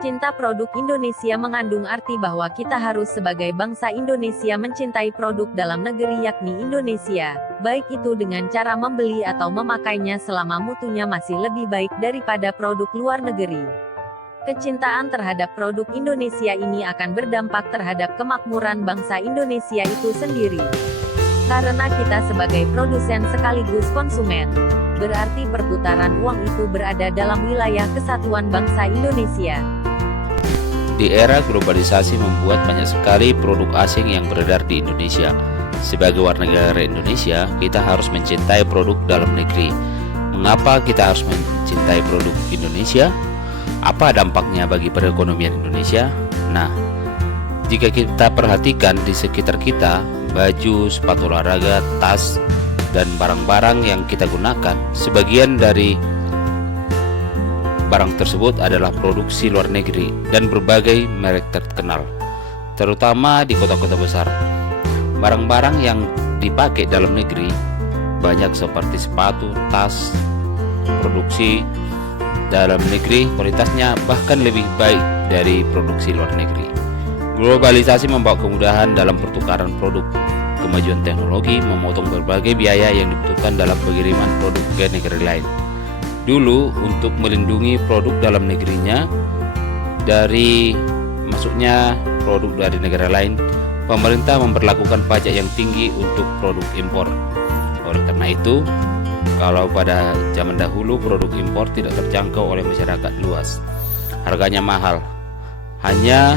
Cinta produk Indonesia mengandung arti bahwa kita harus sebagai bangsa Indonesia mencintai produk dalam negeri yakni Indonesia, baik itu dengan cara membeli atau memakainya selama mutunya masih lebih baik daripada produk luar negeri. Kecintaan terhadap produk Indonesia ini akan berdampak terhadap kemakmuran bangsa Indonesia itu sendiri. Karena kita sebagai produsen sekaligus konsumen, berarti perputaran uang itu berada dalam wilayah kesatuan bangsa Indonesia. Di era globalisasi membuat banyak sekali produk asing yang beredar di Indonesia. Sebagai warga negara Indonesia, kita harus mencintai produk dalam negeri. Mengapa kita harus mencintai produk Indonesia? Apa dampaknya bagi perekonomian Indonesia? Nah, jika kita perhatikan di sekitar kita, baju, sepatu olahraga, tas, dan barang-barang yang kita gunakan, sebagian dari barang tersebut adalah produksi luar negeri dan berbagai merek terkenal, terutama di kota-kota besar. Barang-barang yang dipakai dalam negeri banyak seperti sepatu, tas, produksi dalam negeri kualitasnya bahkan lebih baik dari produksi luar negeri. Globalisasi membawa kemudahan dalam pertukaran produk. Kemajuan teknologi memotong berbagai biaya yang dibutuhkan dalam pengiriman produk ke negara lain. Dulu, untuk melindungi produk dalam negerinya dari masuknya produk dari negara lain, pemerintah memberlakukan pajak yang tinggi untuk produk impor. Oleh karena itu, kalau pada zaman dahulu produk impor tidak terjangkau oleh masyarakat luas, harganya mahal. Hanya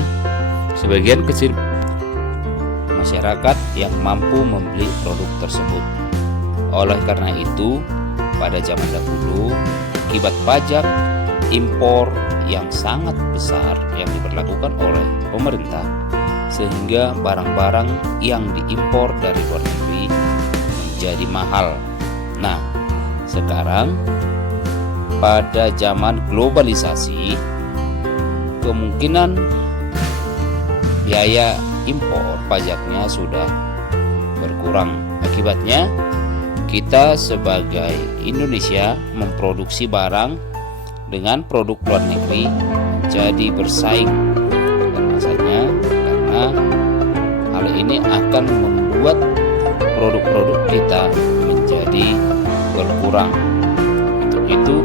sebagian kecil masyarakat yang mampu membeli produk tersebut. Oleh karena itu, pada zaman dahulu, akibat pajak impor yang sangat besar yang diberlakukan oleh pemerintah, sehingga barang-barang yang diimpor dari luar negeri menjadi mahal. Nah, sekarang pada zaman globalisasi, kemungkinan biaya impor pajaknya sudah berkurang. Akibatnya, kita sebagai Indonesia memproduksi barang dengan produk luar negeri jadi bersaing dengan masanya, karena hal ini akan membuat produk-produk kita menjadi berkurang. Untuk itu,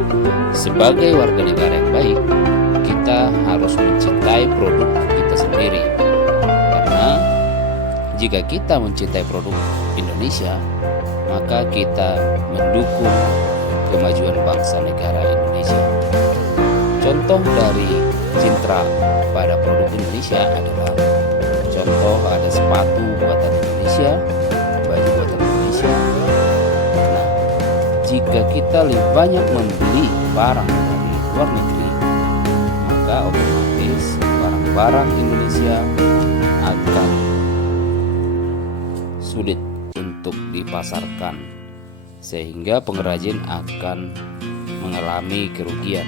sebagai warga negara yang baik, kita harus mencintai produk kita sendiri. Karena jika kita mencintai produk Indonesia, maka kita mendukung kemajuan bangsa negara Indonesia. Contoh dari cinta pada produk Indonesia adalah contoh ada sepatu buatan Indonesia, baju buatan Indonesia. Nah, jika kita lebih banyak membeli barang dari luar negeri, maka otomatis barang-barang Indonesia akan sulit untuk dipasarkan, sehingga pengrajin akan mengalami kerugian.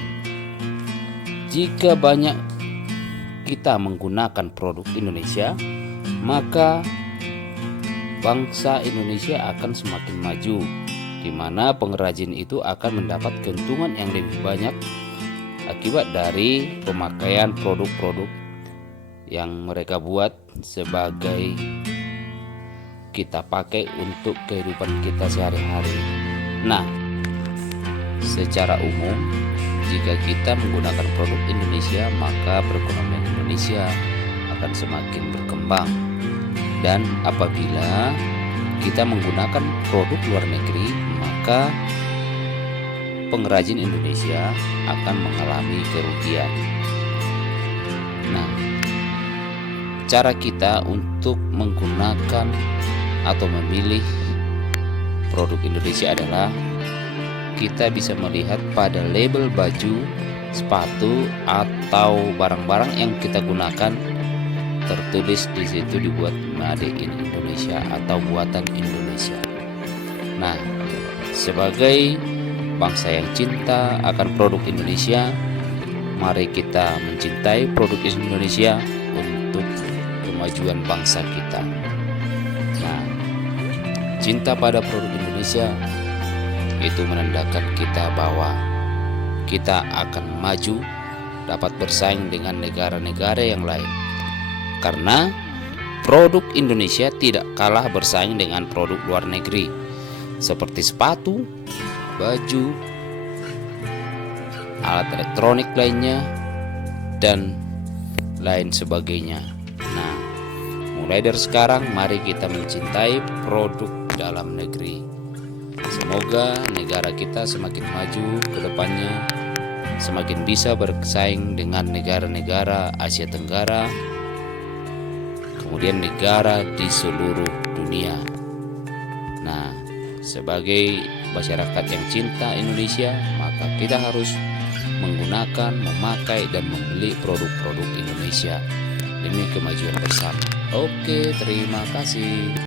Jika banyak kita menggunakan produk Indonesia, maka bangsa Indonesia akan semakin maju, di mana pengrajin itu akan mendapat keuntungan yang lebih banyak akibat dari pemakaian produk-produk yang mereka buat sebagai kita pakai untuk kehidupan kita sehari-hari. Nah, secara umum, jika kita menggunakan produk Indonesia, maka perekonomian Indonesia akan semakin berkembang. Dan apabila kita menggunakan produk luar negeri, maka pengrajin Indonesia akan mengalami kerugian. Nah, cara kita untuk menggunakan atau memilih produk Indonesia adalah kita bisa melihat pada label baju, sepatu, atau barang-barang yang kita gunakan tertulis di situ dibuat Made in Indonesia atau buatan Indonesia. Nah, sebagai bangsa yang cinta akan produk Indonesia, mari kita mencintai produk Indonesia untuk kemajuan bangsa kita. Nah, cinta pada produk Indonesia itu menandakan kita bahwa kita akan maju dapat bersaing dengan negara-negara yang lain. Karena produk Indonesia tidak kalah bersaing dengan produk luar negeri seperti sepatu, baju, alat elektronik lainnya, dan lain sebagainya. Nah, mulai dari sekarang mari kita mencintai produk dalam negeri. Semoga negara kita semakin maju ke depannya, semakin bisa bersaing dengan negara-negara Asia Tenggara, kemudian negara di seluruh dunia. Nah, sebagai masyarakat yang cinta Indonesia, maka kita harus menggunakan, memakai, dan membeli produk-produk Indonesia demi kemajuan bersama. Oke, terima kasih.